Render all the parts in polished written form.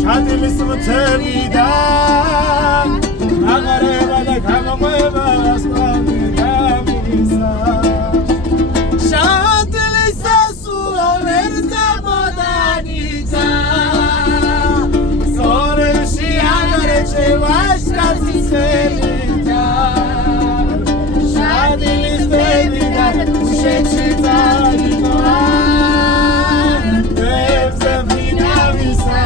Shadilis mutevida, agareba da kamamueva aslamida misa. Shadilis suolerza modanita, soreshi agareche vashkasi selita. Shadilis devida shechita ikoa, devzemina misa.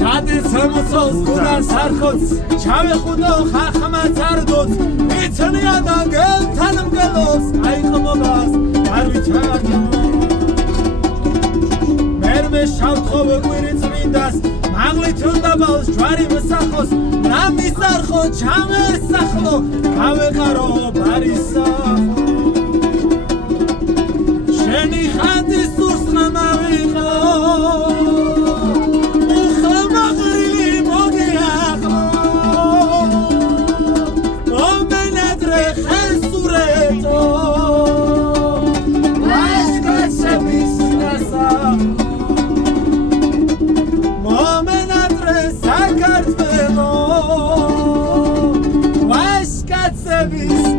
Shadis musos kudan sarkhots chavekhudo khakhamat sardots mitnia da gel tanım gelos ayqmobas ar vichardo merme shavtkhob guirits mindas მაღლით უნდა ბალს ჯვარი მსახოს რა მისარხო ჩამესახლო გავეყარო ბარისახო შენი ხანდის სურს მავიღო უხმაღრილი მოგეახლო მომენადრე ხესურეთო ვაშკაცების დასახო მომენადრე საქართველო ვაშკაცების